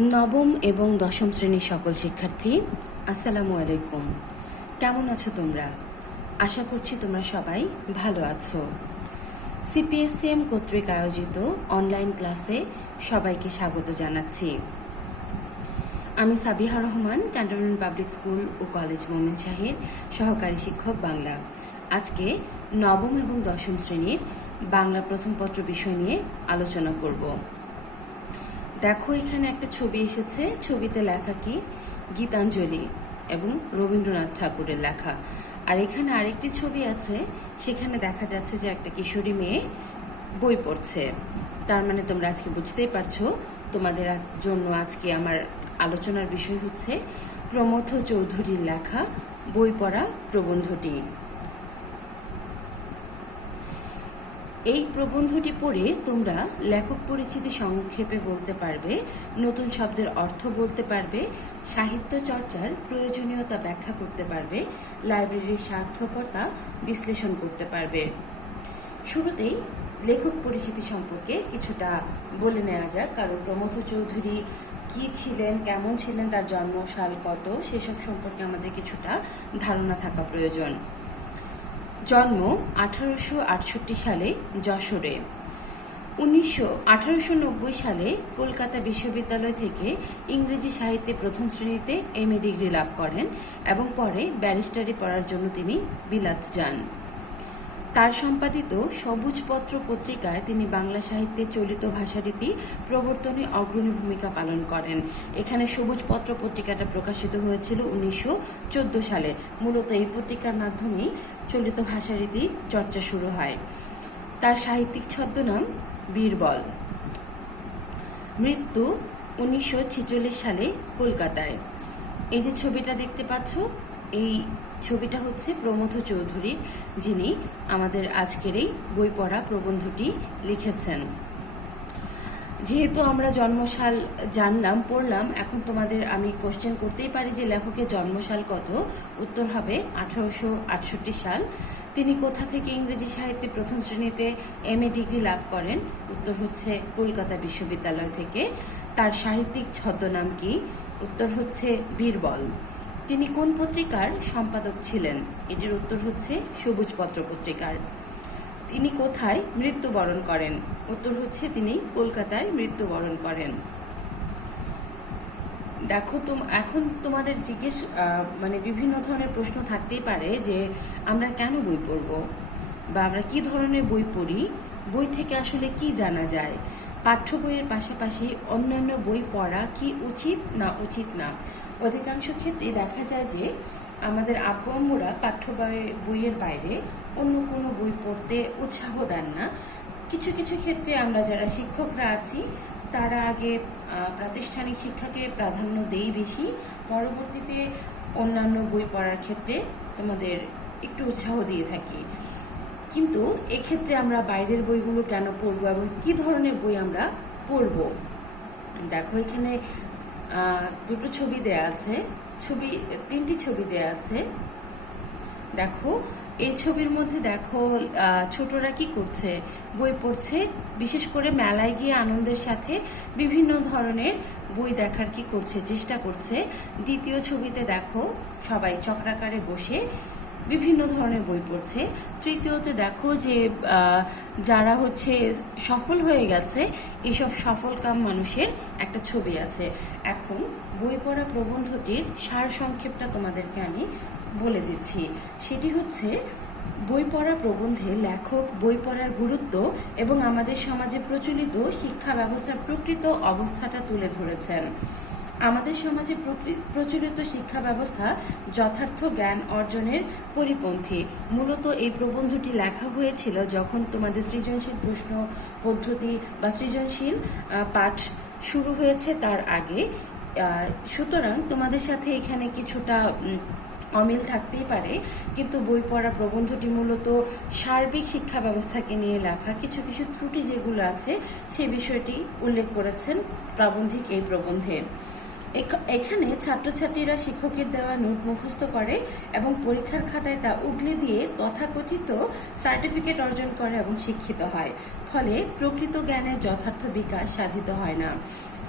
নবম এবং দশম শ্রেণীর সকল শিক্ষার্থী, আসসালামু আলাইকুম। কেমন আছো তোমরা? আশা করছি তোমরা সবাই ভালো আছো। সিপিএসসিএম কর্তৃক আয়োজিত অনলাইন ক্লাসে সবাইকে স্বাগত জানাচ্ছি। আমি Sabiha Rahman, cantonment public school ও কলেজ মোমেনশাহীর সহকারী শিক্ষক বাংলা। আজকে নবম এবং দশম শ্রেণীর বাংলা প্রথম পত্র বিষয় নিয়ে আলোচনা করব। দেখো, এখানে একটা ছবি এসেছে। ছবিতে লেখা কি? গীতাঞ্জলি এবং রবীন্দ্রনাথ ঠাকুরের লেখা। আর এখানে আরেকটি ছবি আছে, সেখানে দেখা যাচ্ছে যে একটা কিশোরী মেয়ে বই পড়ছে। তার মানে তোমরা আজকে বুঝতেই পারছো, তোমাদের জন্য আজকে আমার আলোচনার বিষয় হচ্ছে প্রমথ চৌধুরীর লেখা বই পড়া প্রবন্ধটি। এই প্রবন্ধটি পড়ে তোমরা লেখক পরিচিতি সংক্ষেপে বলতে পারবে, নতুন শব্দের অর্থ বলতে পারবে, সাহিত্য চর্চার প্রয়োজনীয়তা ব্যাখ্যা করতে পারবে, লাইব্রেরির সার্থকতা বিশ্লেষণ করতে পারবে। শুরুতেই লেখক পরিচিতি সম্পর্কে কিছুটা বলে নেওয়া যাক, কারণ প্রমথ চৌধুরী কি ছিলেন, কেমন ছিলেন, তার জন্মসাল কত, সেসব সম্পর্কে আমাদের কিছুটা ধারণা থাকা প্রয়োজন। জন্ম 1868 সালে যশোরে। 1890 সালে কলকাতা বিশ্ববিদ্যালয় থেকে ইংরেজি সাহিত্যে প্রথম শ্রেণীতে এমএ ডিগ্রি লাভ করেন এবং পরে ব্যারিস্টারি পড়ার জন্য তিনি বিলাত যান। তার সম্পাদিত সবুজপত্র পত্রিকায় তিনি বাংলা সাহিত্যে চলিত ভাষারীতি প্রবর্তনে অগ্রণী ভূমিকা পালন করেন। এখানে সবুজপত্র পত্রিকাটা প্রকাশিত হয়েছিল 1914 সালে। মূলত এই পত্রিকার মাধ্যমেই চলিত ভাষারীতি চর্চা শুরু হয়। তার সাহিত্যিক ছদ্মনাম বীরবল। মৃত্যু 1946 সালে কলকাতায়। এই যে ছবিটা দেখতে পাচ্ছ, এই ছবিটা হচ্ছে প্রমথ চৌধুরীর, যিনি আমাদের আজকের এই বই পড়া প্রবন্ধটি লিখেছেন। যেহেতু আমরা জন্মসাল জানলাম, পড়লাম, এখন তোমাদের আমি কোশ্চেন করতেই পারি যে লেখকের জন্মসাল কত। উত্তর হবে 1868 সাল। তিনি কোথা থেকে ইংরেজি সাহিত্যে প্রথম শ্রেণীতে এমএ ডিগ্রি লাভ করেন? উত্তর হচ্ছে কলকাতা বিশ্ববিদ্যালয় থেকে। তার সাহিত্যিক ছদ্মনাম কি? উত্তর হচ্ছে বীরবল। তিনি কোন পত্রিকার সম্পাদক ছিলেন? এটির উত্তর হচ্ছে সবুজপত্র পত্রিকার। তিনি কোথায় মৃত্যুবরণ করেন? উত্তর হচ্ছে তিনি কলকাতায় মৃত্যুবরণ করেন। দেখো, এখন তোমাদের বিভিন্ন ধরনের প্রশ্ন থাকতেই পারে যে আমরা কেন বই পড়ব, বা আমরা কি ধরনের বই পড়ি, বই থেকে আসলে কি জানা যায়, পাঠ্য বইয়ের পাশাপাশি অন্যান্য বই পড়া কি উচিত না। অধিকাংশ ক্ষেত্রে দেখা যায় যে আমাদের আব্বু আম্মুরা পাঠ্য বইয়ের বাইরে অন্য কোনো বই পড়তে উৎসাহ দেন না। কিছু কিছু ক্ষেত্রে আমরা যারা শিক্ষকরা আছি তারা আগে প্রাতিষ্ঠানিক শিক্ষাকে প্রাধান্য দেই বেশি, পরবর্তীতে অন্যান্য বই পড়ার ক্ষেত্রে তোমাদের একটু উৎসাহ দিয়ে থাকি। কিন্তু এক্ষেত্রে আমরা বাইরের বইগুলো কেন পড়বো এবং কি ধরনের বই আমরা পড়ব? দেখো, এখানে দুটো ছবি দেয়া আছে, তিনটি ছবি দেয়া আছে। দেখো, এই ছবির মধ্যে দেখো ছোটরা কি করছে? বই পড়ছে। বিশেষ করে মেলায় গিয়ে আনন্দের সাথে বিভিন্ন ধরনের বই দেখার কি করছে, চেষ্টা করছে। দ্বিতীয় ছবিতে দেখো সবাই চক্রাকারে বসে বিভিন্ন ধরনের বই পড়ছে। তৃতীয়তে দেখো যে যারা সফল হয়ে গেছে, এইসব সফলকাম মানুষের একটা ছবি আছে। এখন বই পড়া প্রবন্ধটির সার সংক্ষেপটা তোমাদেরকে আমি বলে দিচ্ছি। সেটি হচ্ছে, বই পড়া প্রবন্ধে লেখক বই পড়ার গুরুত্ব এবং আমাদের সমাজে প্রচলিত শিক্ষা ব্যবস্থার প্রকৃত অবস্থাটা তুলে ধরেছেন। আমাদের সমাজে প্রচলিত শিক্ষা ব্যবস্থা যথার্থ জ্ঞান অর্জনের পরিপন্থী। মূলত এই প্রবন্ধটি লেখা হয়েছিল যখন তোমাদের সৃজনশীল প্রশ্ন পদ্ধতি বা সৃজনশীল পাঠ শুরু হয়েছে তার আগে। সুতরাং তোমাদের সাথে এখানে কিছুটা অমিল থাকতেই পারে, কিন্তু বই পড়া প্রবন্ধটি মূলত সার্বিক শিক্ষা ব্যবস্থাকে নিয়ে লেখা। কিছু কিছু ত্রুটি যেগুলো আছে সে বিষয়টি উল্লেখ করেছেন প্রাবন্ধিক এই প্রবন্ধে। এখানে ছাত্রছাত্রীরা শিক্ষকের দেওয়া নোট মুখস্থ করে এবং পরীক্ষার খাতায় তা উগলে দিয়ে তথাকথিত সার্টিফিকেট অর্জন করে এবং শিক্ষিত হয়। ফলে প্রকৃত জ্ঞানের যথার্থ বিকাশ সাধিত হয় না।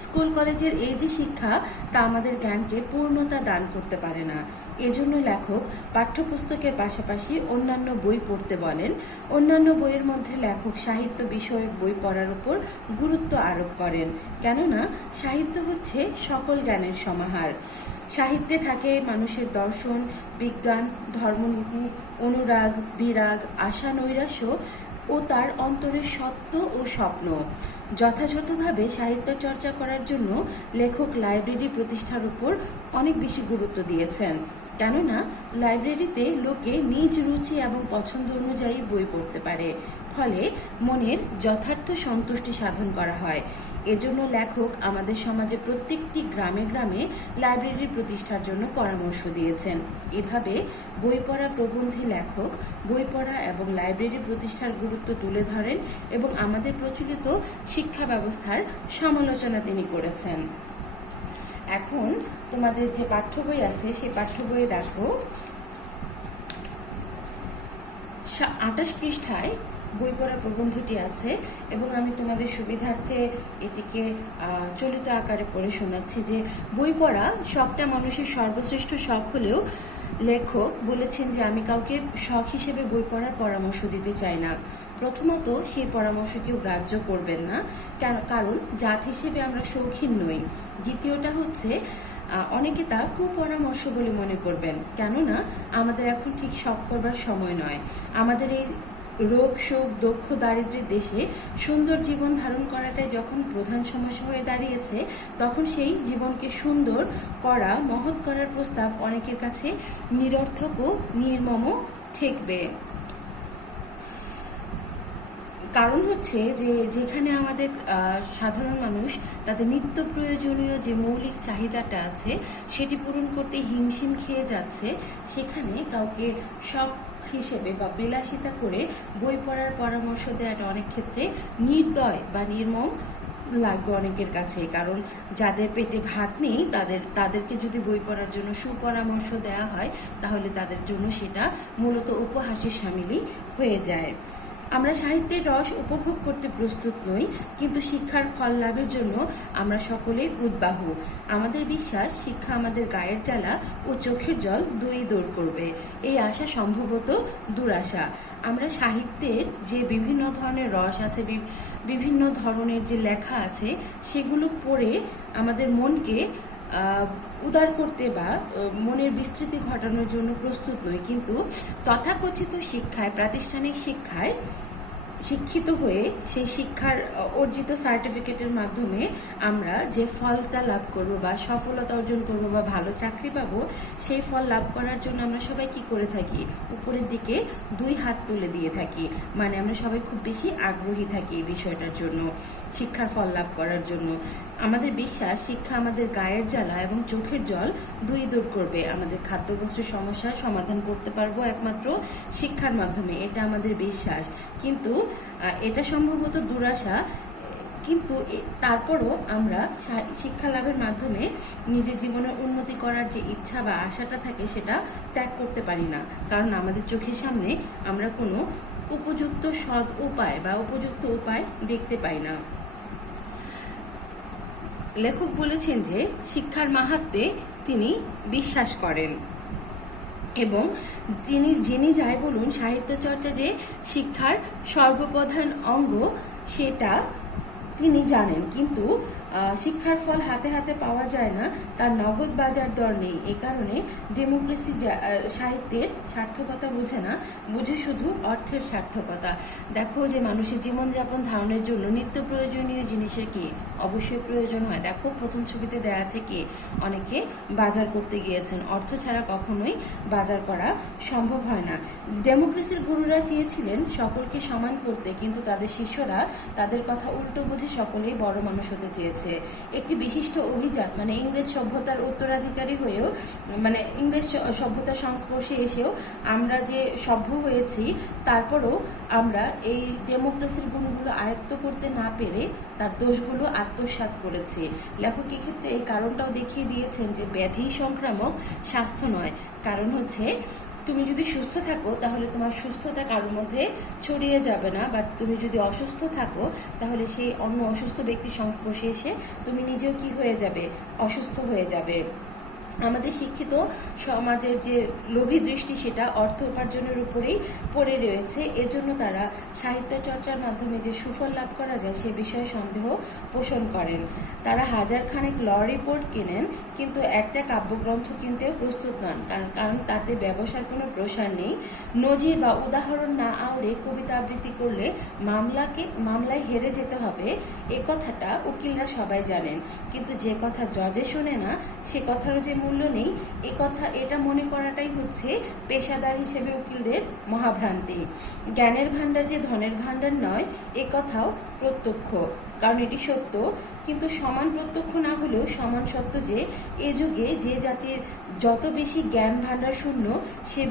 স্কুল কলেজের এই যে শিক্ষা, তা আমাদের জ্ঞানকে পূর্ণতা দান করতে পারে না। এজন্য লেখক পাঠ্যপুস্তকের পাশাপাশি অন্যান্য বই পড়তে বলেন। অন্যান্য বইয়ের মধ্যে লেখক সাহিত্য বিষয়ক বই পড়ার উপর গুরুত্ব আরোপ করেন, কেননা সাহিত্য হচ্ছে সকল জ্ঞানের সমাহার। সাহিত্যে থাকে মানুষের দর্শন, বিজ্ঞান, ধর্মনীতি, অনুরাগ, বিরাগ, আশা, নৈরাশ্য ও তার অন্তরের সত্য ও স্বপ্ন। যথাযথভাবে সাহিত্য চর্চা করার জন্য লেখক লাইব্রেরি প্রতিষ্ঠার উপর অনেক বেশি গুরুত্ব দিয়েছেন, কেননা লাইব্রেরিতে লোকে নিজ রুচি এবং পছন্দ অনুযায়ী বই পড়তে পারে, ফলে মনের যথার্থ সন্তুষ্টি সাধন করা হয়। এজন্য লেখক আমাদের সমাজে প্রত্যেকটি গ্রামে গ্রামে লাইব্রেরি প্রতিষ্ঠার জন্য পরামর্শ দিয়েছেন। এভাবে বই পড়া প্রবন্ধে লেখক বই পড়া এবং লাইব্রেরি প্রতিষ্ঠার গুরুত্ব তুলে ধরেন এবং আমাদের প্রচলিত শিক্ষা ব্যবস্থার সমালোচনা তিনি করেছেন। এখন তোমাদের যে পাঠ্য বই আছে সেই পাঠ্য বইয়ে দেখো 28 পৃষ্ঠায় বই পড়া প্রবন্ধটি আছে এবং আমি তোমাদের সুবিধার্থে এটিকে চলিত আকারে পড়ে শোনাচ্ছি যে বই পড়া শখটা মানুষের সর্বশ্রেষ্ঠ শখ হলেও লেখক বলেছেন যে আমি কাউকে শখ হিসেবে বই পড়ার পরামর্শ দিতে চাই না। প্রথমত সেই পরামর্শ কেউ গ্রাহ্য করবেন না, কারণ জাত হিসেবে আমরা শৌখিন নই। দ্বিতীয়টা হচ্ছে অনেকে তা কুপরামর্শ বলে মনে করবেন, কেননা আমাদের এখন ঠিক শখ করবার সময় নয়। আমাদের এই রোগ, শোক, দুঃখ, দারিদ্র্যের দেশে সুন্দর জীবন ধারণ করাটাই যখন প্রধান সমস্যা হয়ে দাঁড়িয়েছে, তখন সেই জীবনকে সুন্দর করা, মহৎ করার প্রস্তাব অনেকের কাছে নিরর্থক ও নির্মম ঠেকবে। কারণ হচ্ছে যে যেখানে আমাদের সাধারণ মানুষ তাদের নিত্য প্রয়োজনীয় যে মৌলিক চাহিদাটা আছে সেটি পূরণ করতে হিমশিম খেয়ে যাচ্ছে, সেখানে কাউকে শখ হিসেবে বা বিলাসিতা করে বই পড়ার পরামর্শ দেওয়াটা অনেক ক্ষেত্রে নির্দয় বা নির্মম লাগবে অনেকের কাছে। কারণ যাদের পেটে ভাত নেই তাদেরকে যদি বই পড়ার জন্য সুপরামর্শ দেওয়া হয়, তাহলে তাদের জন্য সেটা মূলত উপহাসের শামিলই হয়ে যায়। আমরা সাহিত্যের রস উপভোগ করতে প্রস্তুত নই, কিন্তু শিক্ষার ফল লাভের জন্য আমরা সকলেই উদ্বাহু। আমাদের বিশ্বাস শিক্ষা আমাদের গায়ের জ্বালা ও চোখের জল দুই দূর করবে। এই আশা সম্ভবত দুরাশা। আমরা সাহিত্যের যে বিভিন্ন ধরনের রস আছে, বিভিন্ন ধরনের যে লেখা আছে, সেগুলো পড়ে আমাদের মনকে উদার করতে বা মনের বিস্তৃতি ঘটানোর জন্য প্রস্তুত নই, কিন্তু তথাকথিত শিক্ষায়, প্রাতিষ্ঠানিক শিক্ষায় শিক্ষিত হয়ে সেই শিক্ষার অর্জিত সার্টিফিকেটের মাধ্যমে আমরা যে ফলটা লাভ করব বা সফলতা অর্জন করব বা ভালো চাকরি পাবো, সেই ফল লাভ করার জন্য আমরা সবাই কি করে থাকি? উপরের দিকে দুই হাত তুলে দিয়ে থাকি। মানে আমরা সবাই খুব বেশি আগ্রহী থাকি এই বিষয়টার জন্য, শিক্ষার ফল লাভ করার জন্য। আমাদের বিশ্বাস শিক্ষা আমাদের গায়ের জ্বালা এবং চোখের জল দুই দূর করবে। আমাদের খাদ্যবস্ত্রের সমস্যার সমাধান করতে পারবো একমাত্র শিক্ষার মাধ্যমে, এটা আমাদের বিশ্বাস। কিন্তু এটা সম্ভবত দুরাশা, কিন্তু তারপরও আমরা শিক্ষা লাভের মাধ্যমে নিজের জীবনের উন্নতি করার যে ইচ্ছা বা আশাটা থাকে সেটা ত্যাগ করতে পারি না, কারণ আমাদের চোখের সামনে আমরা কোনো উপযুক্ত সৎ উপায় বা উপযুক্ত উপায় দেখতে পাই না। লেখক বলেছেন যে শিক্ষার মাহাত্ম্যে তিনি বিশ্বাস করেন এবং যিনি যাই বলুন, সাহিত্য চর্চা যে শিক্ষার সর্বপ্রধান অঙ্গ সেটা তিনি জানেন, কিন্তু শিক্ষার ফল হাতে হাতে পাওয়া যায় না, তার নগদ বাজার দর নেই। এ কারণে ডেমোক্রেসি সাহিত্যের সার্থকতা বোঝে না, বোঝে শুধু অর্থের সার্থকতা। দেখো যে মানুষের জীবনযাপন ধারণের জন্য নিত্য প্রয়োজনীয় জিনিসের কি অবশ্যই প্রয়োজন হয়। দেখো প্রথম ছবিতে দেয়া আছে কি অনেকে বাজার করতে গিয়েছেন, অর্থ ছাড়া কখনোই বাজার করা সম্ভব হয় না। ডেমোক্রেসির গুরুরা চেয়েছিলেন সকলকে সমান করতে, কিন্তু তাদের শিষ্যরা তাদের কথা উল্টো বুঝে সকলেই বড় মানুষ হতে চেয়েছে। একটি বিশিষ্ট অভিজাত মানে ইংরেজ সভ্যতার উত্তরাধিকারী হয়েও, মানে ইংরেজ সভ্যতার সংস্পর্শে এসেও আমরা যে সভ্য হয়েছি, তারপরও আমরা এই ডেমোক্রেসির গুণগুলো আয়ত্ত করতে না পেরে তার দোষগুলো আত্মসাৎ করেছি। লেখক এক্ষেত্রে এই কারণটাও দেখিয়ে দিয়েছেন যে ব্যাধি সংক্রামক, স্বাস্থ্য নয়। কারণ হচ্ছে তুমি যদি সুস্থ থাকো তাহলে তোমার সুস্থতা কারোর মধ্যে ছড়িয়ে যাবে না, বাট তুমি যদি অসুস্থ থাকো তাহলে সেই অন্য অসুস্থ ব্যক্তির সংস্পর্শে এসে তুমি নিজেও কি হয়ে যাবে, অসুস্থ হয়ে যাবে। আমাদের শিক্ষিত সমাজের যে লোভী দৃষ্টি সেটা অর্থ উপার্জনের উপরেই পড়ে রয়েছে। এজন্য তারা সাহিত্য চর্চার মাধ্যমে যে সুফল লাভ করা যায় সে বিষয়ে সন্দেহ পোষণ করেন। তারা হাজার খানেক ল রিপোর্ট কেনেন কিন্তু একটা কাব্যগ্রন্থ কিনতেও প্রস্তুত নন, কারণ তাতে ব্যবসার কোনো প্রসার নেই। নজির বা উদাহরণ না আওড়ে কবিতা আবৃত্তি করলে মামলায় হেরে যেতে হবে, এ কথাটা উকিলরা সবাই জানেন। কিন্তু যে কথা জজে শোনে না সে কথারও যে মূল্য নেই, এটা মনে করাটাই হচ্ছে পেশাদার হিসেবে উকিলদের মহাভ্রান্তি। জ্ঞানের ভান্ডার যে ধনের ভান্ডার নয় এ কথাও প্রত্যক্ষ, কারণ এটি সত্য। কিন্তু সমান প্রত্যক্ষ না হলেও সমান সত্য যে এ যুগে যে জাতির যত বেশি জ্ঞান ভান্ডার শূন্য সে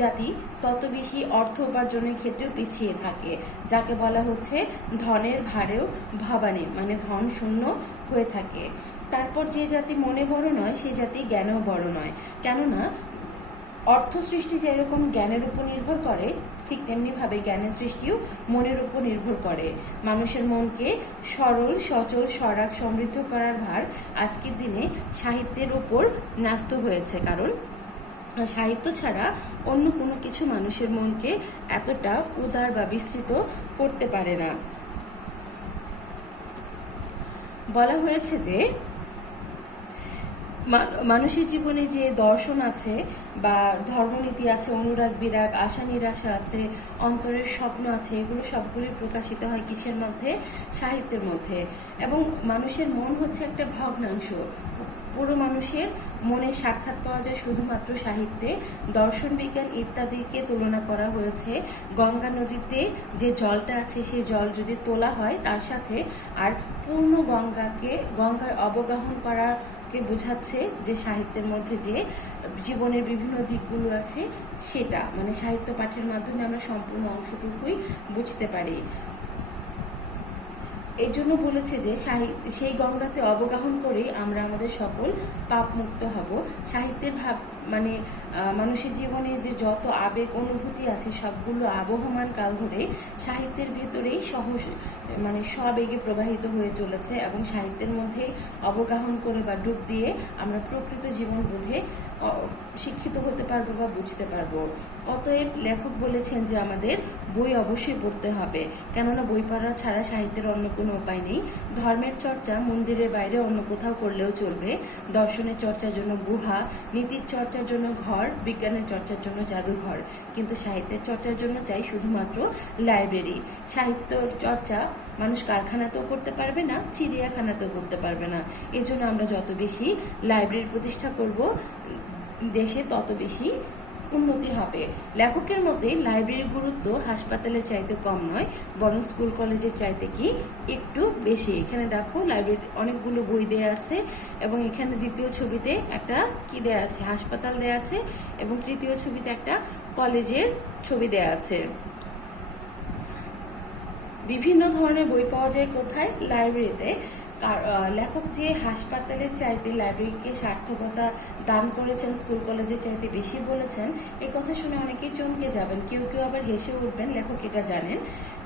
জাতি তত বেশি অর্থ উপার্জনের ক্ষেত্রেও পিছিয়ে থাকে, যাকে বলা হচ্ছে ধনের ভারেও ভবানী, মানে ধন শূন্য হয়ে থাকে। তারপর যে জাতি মনে বড় নয় সে জাতি জ্ঞানেও বড় নয়। কেননা অর্থ সৃষ্টি যেরকম জ্ঞানের উপর নির্ভর করে ঠিক তেমনিভাবে জ্ঞানের সৃষ্টিও মনের উপর নির্ভর করে। মানুষের মনকে সরল সচল সরাগ সমৃদ্ধ করার ভার আজকের দিনে সাহিত্যের উপর ন্যস্ত হয়েছে, কারণ সাহিত্য ছাড়া অন্য কোনো কিছু মানুষের মনকে এতটা উদার বা বিস্তৃত করতে পারে না। বলা হয়েছে যে মানুষের জীবনে যে দর্শন আছে বা ধর্মনীতি আছে, অনুরাগ বিরাগ, আশা নিরাশা আছে, অন্তরের স্বপ্ন আছে, এগুলো সবগুলি প্রকাশিত হয় কিসের মধ্যে? সাহিত্যের মধ্যে। এবং মানুষের মন হচ্ছে একটা ভগ্নাংশ। পুরো মানুষের মনের সাক্ষাৎ পাওয়া যায় শুধুমাত্র সাহিত্যে। দর্শন বিজ্ঞান ইত্যাদিকে তুলনা করা হয়েছে গঙ্গা নদীতে যে জলটা আছে সেই জল যদি তোলা হয় তার সাথে, আর পূর্ণ গঙ্গায় অবগাহন করাকে বোঝাচ্ছে যে সাহিত্যের মধ্যে যে জীবনের বিভিন্ন দিকগুলো আছে সেটা, মানে সাহিত্য পাঠের মাধ্যমে আমরা সম্পূর্ণ অংশটুকুই বুঝতে পারি। এই জন্য বলেছে যে সেই গঙ্গাতে অবগাহন করেই আমরা আমাদের সকল পাপ মুক্ত হব। সাহিত্যের ভাব মানে মানুষের জীবনে যে যত আবেগ অনুভূতি আছে সবগুলো আবহমান কাল ধরে সাহিত্যের ভেতরেই সবেগে প্রবাহিত হয়ে চলেছে, এবং সাহিত্যের মধ্যে অবগাহন করে বা ডুব দিয়ে আমরা প্রকৃত জীবন বোধে শিক্ষিত হতে পারবো বা বুঝতে পারবো। অতএব লেখক বলেছেন যে আমাদের বই অবশ্যই পড়তে হবে, কেননা বই পড়া ছাড়া সাহিত্যের অন্য কোনো উপায় নেই। ধর্মের চর্চা মন্দিরের বাইরে অন্য কোথাও করলেও চলবে, দর্শনের চর্চার জন্য গুহা, নীতির চর্চার জন্য ঘর, বিজ্ঞানের চর্চার জন্য জাদুঘর, কিন্তু সাহিত্যের চর্চার জন্য চাই শুধুমাত্র লাইব্রেরি। সাহিত্য চর্চা মানুষ কারখানাতেও করতে পারবে না, চিড়িয়াখানাতেও করতে পারবে না। এজন্য আমরা যত বেশি লাইব্রেরি প্রতিষ্ঠা করব দেশে তত বেশি উন্নতি হবে। লেখকের মধ্যে লাইব্রেরির গুরুত্ব হাসপাতালের চাইতে কম নয়, বরং স্কুল কলেজের চাইতে কি একটু বেশি। এখানে দেখো লাইব্রেরি অনেকগুলো বই দেয়া আছে, এবং এখানে দ্বিতীয় ছবিতে একটা কি দেয়া আছে, হাসপাতাল দেয়া আছে, এবং তৃতীয় ছবিতে একটা কলেজের ছবি দেয়া আছে। বিভিন্ন ধরনের বই পাওয়া যায় কোথায়? লাইব্রেরিতে। লেখক যে হাসপাতালের চাইতে লাইব্রেরিকে সার্থকতা দান করেছেন, স্কুল কলেজের চাইতে বেশি বলেছেন, এই কথা শুনে অনেকেই চমকে যাবেন, কেউ কেউ আবার হেসে উঠবেন, লেখক এটা জানেন।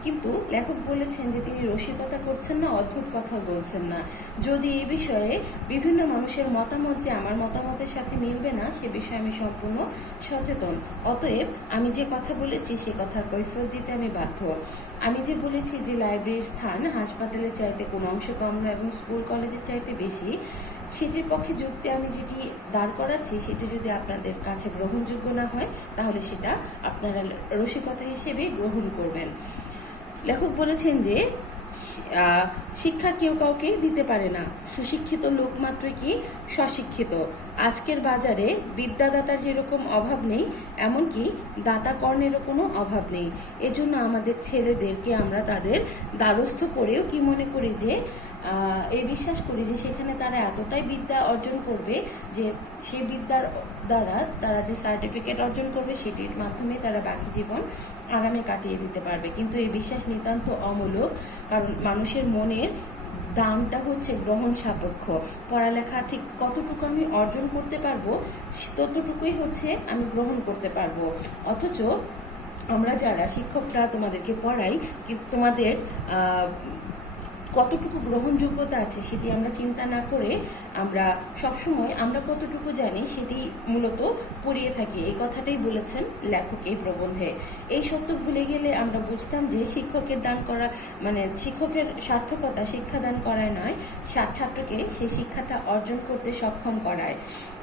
কিন্তু লেখক বলেছেন যে তিনি রসিকতা করছেন না, অদ্ভুত কথা বলছেন না। যদি এই বিষয়ে বিভিন্ন মানুষের মতামত যে আমার মতামতের সাথে মিলবে না সে বিষয়ে আমি সম্পূর্ণ সচেতন। অতএব আমি যে কথা বলেছি সে কথার কৈফিয়ত দিতে আমি বাধ্য। আমি যে বলেছি যে লাইব্রেরির স্থান হাসপাতালের চাইতে কোনো অংশে কম নয় এবং স্কুল কলেজের চাইতে বেশি, সেটির পক্ষে যুক্তি আমি যেটি দাঁড় করাচ্ছি সেটি যদি আপনাদের কাছে গ্রহণযোগ্য না হয় তাহলে সেটা আপনারা রসিকতা হিসেবে গ্রহণ করবেন। লেখক বলেছেন যে শিক্ষা কেউ কাউকে দিতে পারে না, সুশিক্ষিত লোক মাত্র কি স্বশিক্ষিত। আজকের বাজারে বিদ্যাদাতার যেরকম অভাব নেই, এমনকি দাতা কর্ণেরও কোনো অভাব নেই। এজন্য আমাদের ছেলেদেরকে আমরা তাদের দ্বারস্থ করেও কি মনে করি যে এই বিশ্বাস করি যে সেখানে তারা এতটাই বিদ্যা অর্জন করবে যে সেই বিদ্যার দ্বারা তারা যে সার্টিফিকেট অর্জন করবে সেটির মাধ্যমে তারা বাকি জীবন আরামে কাটিয়ে দিতে পারবে। কিন্তু এই বিশ্বাস নিতান্ত অমূলক, কারণ মানুষের মনের দানটা হচ্ছে গ্রহণ সাপেক্ষ। পড়ালেখা ঠিক কতটুকু আমি অর্জন করতে পারবো ততটুকুই হচ্ছে আমি গ্রহণ করতে পারবো। অথচ আমরা যারা শিক্ষকরা তোমাদেরকে পড়াই, কিন্তু তোমাদের কতটুকু গ্রহণযোগ্যতা আছে সেটি আমরা চিন্তা না করে আমরা সবসময় আমরা কতটুকু জানি সেটি মূলত পড়িয়ে থাকি। এই কথাটাই বলেছেন লেখক এই প্রবন্ধে। এই সত্য ভুলে গেলে আমরা বুঝতাম যে শিক্ষকের দান করা মানে শিক্ষকের সার্থকতা শিক্ষাদান করায় নয়, ছাত্রকে সেই শিক্ষাটা অর্জন করতে সক্ষম করায়।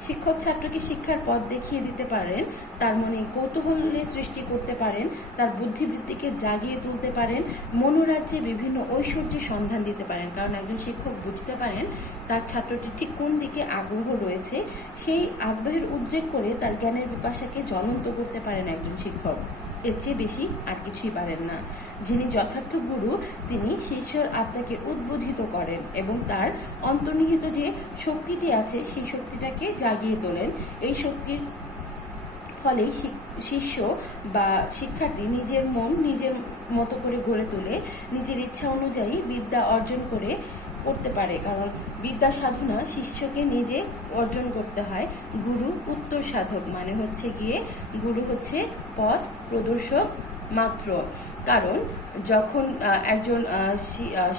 শিক্ষক ছাত্রকে শিক্ষার পথ দেখিয়ে দিতে পারেন, তার মনে কৌতূহলের সৃষ্টি করতে পারেন, তার বুদ্ধিবৃত্তিকে জাগিয়ে তুলতে পারেন, মনোরাজ্যে বিভিন্ন ঐশ্বর্যের সন্ধান দিতে পারেন। কারণ একজন শিক্ষক বুঝতে পারেন তার ছাত্রটি ঠিক কোন দিকে আগ্রহ রয়েছে, সেই আগ্রহের উদ্রেক করে তার জ্ঞানের পিপাসাকে জ্বলন্ত করতে পারেন একজন শিক্ষক। এর চেয়ে বেশি আর কিছুই পারেন না। যিনি যথার্থ গুরু তিনি শিষ্যর আত্মাকে উদ্বোধিত করেন এবং তার অন্তর্নিহিত যে শক্তিটি আছে সেই শক্তিটাকে জাগিয়ে তোলেন। এই শক্তির ফলে শিষ্য বা শিক্ষার্থী নিজের মন নিজের মতো করে গড়ে তোলে, নিজের ইচ্ছা অনুযায়ী বিদ্যা অর্জন করতে পারে। কারণ বিদ্যা সাধনা শিষ্যকে নিজে অর্জন করতে হয়। গুরু উত্তর সাধক, মানে হচ্ছে গিয়ে গুরু হচ্ছে পথ প্রদর্শক মাত্র। কারণ যখন একজন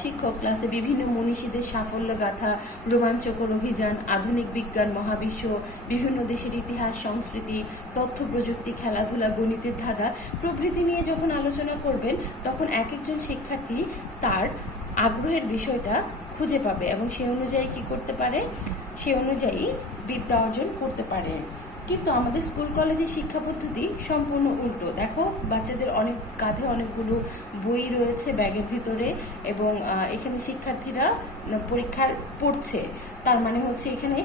শিক্ষক ক্লাসে বিভিন্ন মনীষীদের সাফল্য গাথা, রোমাঞ্চকর অভিযান, আধুনিক বিজ্ঞান, মহাবিশ্ব, বিভিন্ন দেশের ইতিহাস, সংস্কৃতি, তথ্য প্রযুক্তি, খেলাধুলা, গণিতের ধাঁধা প্রভৃতি নিয়ে যখন আলোচনা করবেন, তখন এক একজন শিক্ষার্থী তার আগ্রহের বিষয়টা খুঁজে পাবে এবং সে অনুযায়ী কি করতে পারে, সে অনুযায়ী বিদ্যা অর্জন করতে পারে। কিন্তু আমাদের স্কুল কলেজের শিক্ষা পদ্ধতি সম্পূর্ণ উল্টো। দেখো, বাচ্চাদের কাঁধে অনেকগুলো বই রয়েছে ব্যাগের ভিতরে এবং এখানে শিক্ষার্থীরা পরীক্ষার পড়ছে। তার মানে হচ্ছে এখানে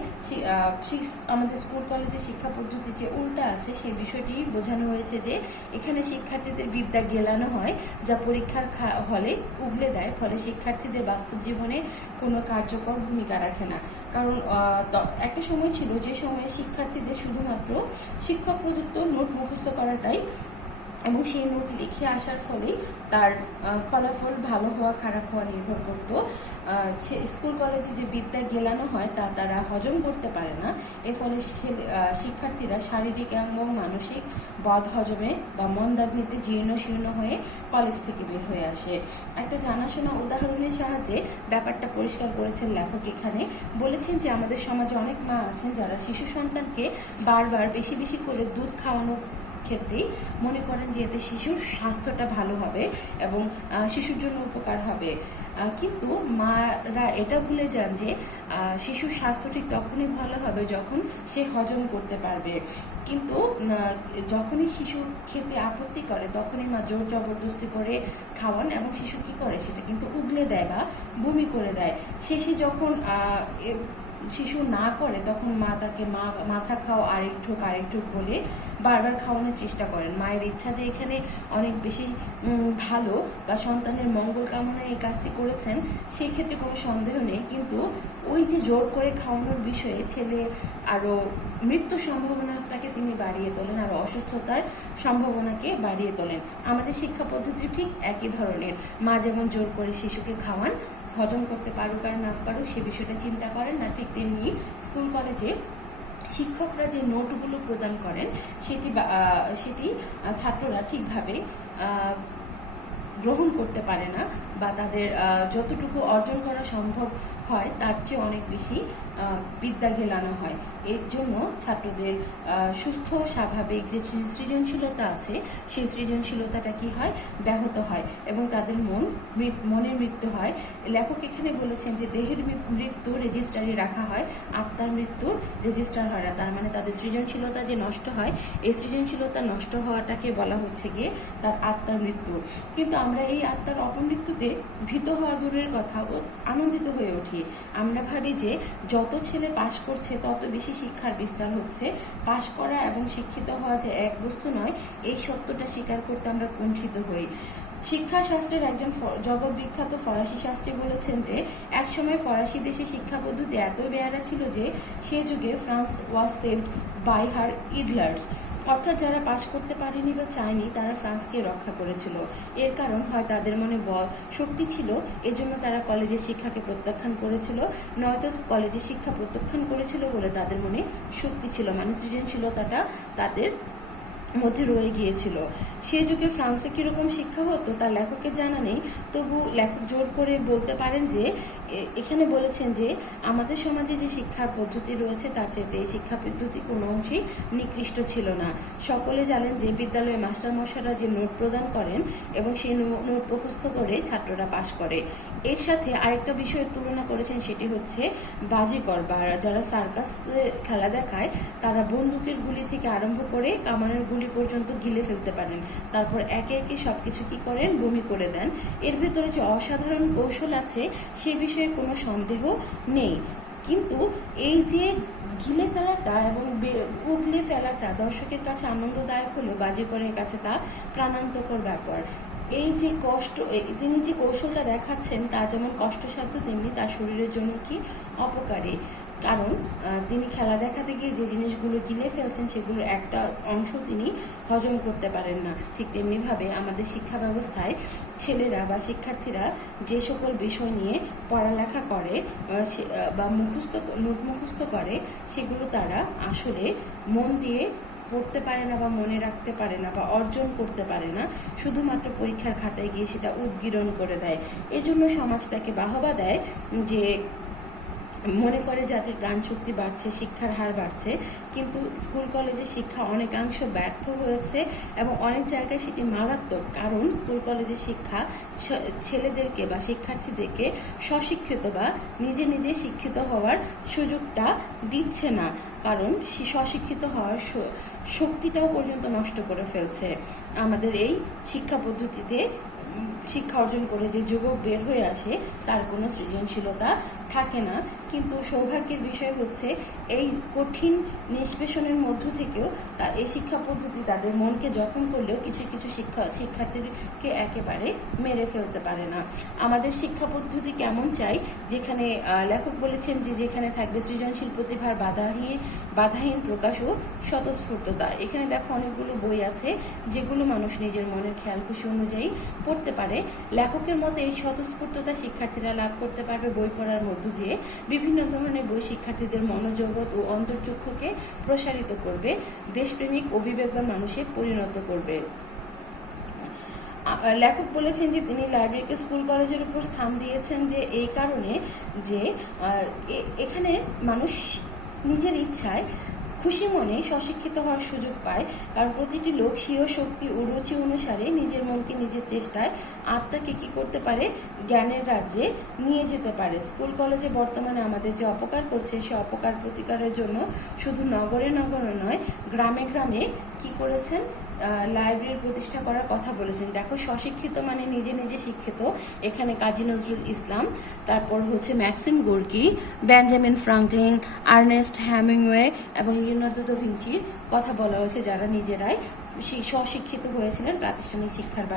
আমাদের স্কুল কলেজের শিক্ষা পদ্ধতি যে উল্টা আছে সেই বিষয়টি বোঝানো হয়েছে যে এখানে শিক্ষার্থীদের বিদ্যা গেলানো হয়, যা পরীক্ষার হলে উগলে দেয়, ফলে শিক্ষার্থীদের বাস্তব জীবনে কোনো কার্যকর ভূমিকা রাখে না। কারণ একটা সময় ছিল যে সময়ে শিক্ষার্থীদের শুধুমাত্র শিক্ষক প্রদত্ত নোট মুখস্থ করাটাই এবং সেই নোট লিখে আসার ফলে তার ফলাফল ভালো হওয়া খারাপ হওয়া নির্ভর করত। স্কুল কলেজে যে বিদ্যা গেলানো হয় তা তারা হজম করতে পারে না। এর ফলে শিক্ষার্থীরা শারীরিক এবং মানসিক বদ হজমে বা মন্দাগ্নিতে জীর্ণ শীর্ণ হয়ে কলেজ থেকে বের হয়ে আসে। একটা জানাশোনা উদাহরণের সাহায্যে ব্যাপারটা পরিষ্কার করেছেন লেখক। এখানে বলেছেন যে আমাদের সমাজে অনেক মা আছেন যারা শিশু সন্তানকে বারবার বেশি বেশি করে দুধ খাওয়ানো ক্ষেত্রেই মনে করেন যে এতে শিশুর স্বাস্থ্যটা ভালো হবে এবং শিশুর জন্য উপকার হবে। কিন্তু মারা এটা ভুলে যান যে শিশুর স্বাস্থ্য ঠিক তখনই ভালো হবে যখন সে হজম করতে পারবে। কিন্তু যখনই শিশু খেতে আপত্তি করে তখনই মা জোর জবরদস্তি করে খাওয়ান এবং শিশু কি করে সেটা কিন্তু উগলে দেয় বা বমি করে দেয়। শেষে যখন শিশু না করে তখন মা তাকে মাথা খাও আরেক ঢোক বলে বারবার খাওয়ানোর চেষ্টা করেন। মায়ের ইচ্ছা যে এখানে অনেক বেশি ভালো বা সন্তানের মঙ্গল কামনায় এই কাজটি করেছেন সেই ক্ষেত্রে কোনো সন্দেহ নেই। কিন্তু ওই যে জোর করে খাওয়ানোর বিষয়ে ছেলে আরো মৃত্যুর সম্ভাবনাটাকে তিনি বাড়িয়ে তোলেন, আরো অসুস্থতার সম্ভাবনাকে বাড়িয়ে তোলেন। আমাদের শিক্ষা পদ্ধতি ঠিক একই ধরনের। মা যেমন জোর করে শিশুকে খাওয়ান, হজম করতে পারুক আর না পারুক সে বিষয়টা চিন্তা করেন না, ঠিক তেমনি স্কুল কলেজে শিক্ষকরা যে নোটগুলো প্রদান করেন সেটি ছাত্ররা ঠিকভাবে গ্রহণ করতে পারে না বা তাদের যতটুকু অর্জন করা সম্ভব হয় তার চেয়ে অনেক বেশি বিদ্যা গেলানো হয়। এর জন্য ছাত্রদের সুস্থ স্বাভাবিক যে সৃজনশীলতা আছে সেই সৃজনশীলতাটা কি হয়, ব্যাহত হয় এবং তাদের মনের মৃত্যু হয়। লেখক এখানে বলেছেন যে দেহের মৃত্যু রেজিস্টারে রাখা হয়, আত্মার মৃত্যুর রেজিস্টার হয় না। তার মানে তাদের সৃজনশীলতা যে নষ্ট হয় এই সৃজনশীলতা নষ্ট হওয়াটাকে বলা হচ্ছে গিয়ে তার আত্মার মৃত্যু। কিন্তু আমরা এই আত্মার অপমৃত্যুতে ভীত হওয়া দূরের কথা ও আনন্দিত হয়ে উঠি। আমরা ভাবি যে যত ছেলে পাশ করছে তত বেশি শিক্ষার বিস্তার হচ্ছে। পাশ করা এবং শিক্ষিত হওয়া যে এক বস্তু নয় এই সত্যটা স্বীকার করতে আমরা কুণ্ঠিত হই। শিক্ষা শাস্ত্রের একজন জগৎ বিখ্যাত ফরাসি শাস্ত্রী বলেছেন যে একসময় ফরাসি দেশে শিক্ষা পদ্ধতি এত বেয়ারা ছিল যে সে যুগে France was saved by her idlers. অর্থাৎ যারা পাশ করতে পারেনি বা চায়নি তারা ফ্রান্সকে রক্ষা করেছিল। এর কারণ হয় তাদের মনে শক্তি ছিল, এজন্য তারা কলেজের শিক্ষাকে প্রত্যাখ্যান করেছিল, নয়তো কলেজের শিক্ষা প্রত্যাখ্যান করেছিল বলে তাদের মনে শক্তি ছিল, মানে সৃজনশীলতাটা তাদের মধ্যে রয়ে গিয়েছিল। সে যুগে ফ্রান্সে কিরকম শিক্ষা হতো তা লেখকের জানা নেই, তবু লেখক জোর করে বলতে পারেন যে এখানে বলেছেন যে আমাদের সমাজে যে শিক্ষার পদ্ধতি রয়েছে তার চাইতে এই শিক্ষা পদ্ধতি কোনো অংশেই নিকৃষ্ট ছিল না। সকলে জানেন যে বিদ্যালয়ে মাস্টারমশাইরা যে নোট প্রদান করেন এবং সেই নোট মুখস্থ করে ছাত্ররা পাশ করে। এর সাথে আরেকটা বিষয়ের তুলনা করেছেন, সেটি হচ্ছে বাজিকর বা যারা সার্কাস খেলা দেখায় তারা বন্দুকের গুলি থেকে আরম্ভ করে কামানের গুলি পর্যন্ত গিলে ফেলতে পারেন, তারপর একে একে সবকিছু কি করেন, বমি করে দেন। এর ভেতরে যে অসাধারণ কৌশল আছে সে বিষয়ে কোনো সন্দেহ নেই, কিন্তু এই যে গিলে ফেলাটা এবং উগলে ফেলাটা দর্শকের কাছে আনন্দদায়ক হলেও বাজিকরের কাছে তা প্রাণান্তকর ব্যাপার। এই যে কষ্ট, তিনি যে কৌশলটা দেখাচ্ছেন তা যেমন কষ্টসাধ্য তেমনি তার শরীরের জন্য কি অপকারী, কারণ তিনি খেলা দেখাতে গিয়ে যে জিনিসগুলো গিলে ফেলছেন সেগুলোর একটা অংশ তিনি হজম করতে পারেন না। ঠিক তেমনিভাবে আমাদের শিক্ষা ব্যবস্থায় ছেলেরা বা শিক্ষার্থীরা যে সকল বিষয় নিয়ে পড়ালেখা করে বা মুখস্থ করে সেগুলো তারা আসলে মন দিয়ে পড়তে পারে না বা মনে রাখতে পারে না বা অর্জন করতে পারে না, শুধুমাত্র পরীক্ষার খাতায় গিয়ে সেটা উদ্গীরণ করে দেয়। এজন্য সমাজ তাকে বাহবা দেয়, যে মনে করে জাতির প্রাণশক্তি বাড়ছে, শিক্ষার হার বাড়ছে, কিন্তু স্কুল কলেজে শিক্ষা অনেকাংশ ব্যর্থ হয়েছে এবং অনেক জায়গায় সেটি মারাত্মক, কারণ স্কুল কলেজের শিক্ষা ছেলেদেরকে বা শিক্ষার্থীদেরকে স্বশিক্ষিত বা নিজে নিজে শিক্ষিত হওয়ার সুযোগটা দিচ্ছে না, কারণ স্বশিক্ষিত হওয়ার শক্তিটাও পর্যন্ত নষ্ট করে ফেলছে। আমাদের এই শিক্ষা পদ্ধতিতে শিক্ষা অর্জন করে যে যুবক বের হয়ে আসে তার কোনো সৃজনশীলতা থাকে না, কিন্তু সৌভাগ্যের বিষয় হচ্ছে এই কঠিন নিষ্পেষণের মধ্য থেকেও এই শিক্ষা পদ্ধতি তাদের মনকে জখম করলেও কিছু কিছু শিক্ষার্থীকে একেবারে মেরে ফেলতে পারে না। আমাদের শিক্ষা পদ্ধতি কেমন চাই, যেখানে লেখক বলেছেন যে যেখানে থাকবে সৃজনশীল প্রতিভার বাধাহীন প্রকাশ ও স্বতঃস্ফূর্ততা। এখানে দেখো অনেকগুলো বই আছে যেগুলো মানুষ নিজের মনের খেয়াল খুশি অনুযায়ী পড়তে পারে। লেখকের মতে এই স্বতঃস্ফূর্ততা শিক্ষার্থীরা লাভ করতে পারবে বই পড়ার মধ্য দিয়ে। বিভিন্ন ধরনের বই শিক্ষার্থীদের মনোজগৎ ও অন্তর্চক্ষুকে প্রসারিত করবে, দেশপ্রেমিক ও বিবেকবান মানুষে পরিণত করবে। লেখক বলেছেন যে তিনি লাইব্রেরিকে স্কুল কলেজের উপর স্থান দিয়েছেন যে এই কারণে যে এখানে মানুষ নিজের ইচ্ছায় খুশি মনে স্বশিক্ষিত হওয়ার সুযোগ পায়, কারণ প্রতিটি লোক স্বীয় শক্তি ও রুচি অনুসারে নিজের মনকে নিজের চেষ্টায় আত্মাকে কি করতে পারে, জ্ঞানের রাজ্যে নিয়ে যেতে পারে। স্কুল কলেজে বর্তমানে আমাদের যে অপকার করছে সে অপকার প্রতিকারের জন্য শুধু নগরে নয় গ্রামে গ্রামে কি করেছেন, লাইব্রেরি প্রতিষ্ঠা করার কথা বলেছেন। দেখো স্বশিক্ষিত মানে নিজে নিজে শিক্ষিত, এখানে কাজী নজরুল ইসলাম, তারপর হচ্ছে Maxim Gorky, Benjamin Franklin, Ernest Hemingway এবং লিওনার্দো দা ভিঞ্চির কথা বলা হয়েছে, যারা নিজেরাই স্বশিক্ষিত হয়েছিলেন প্রাতিষ্ঠানিক শিক্ষার বাইরে।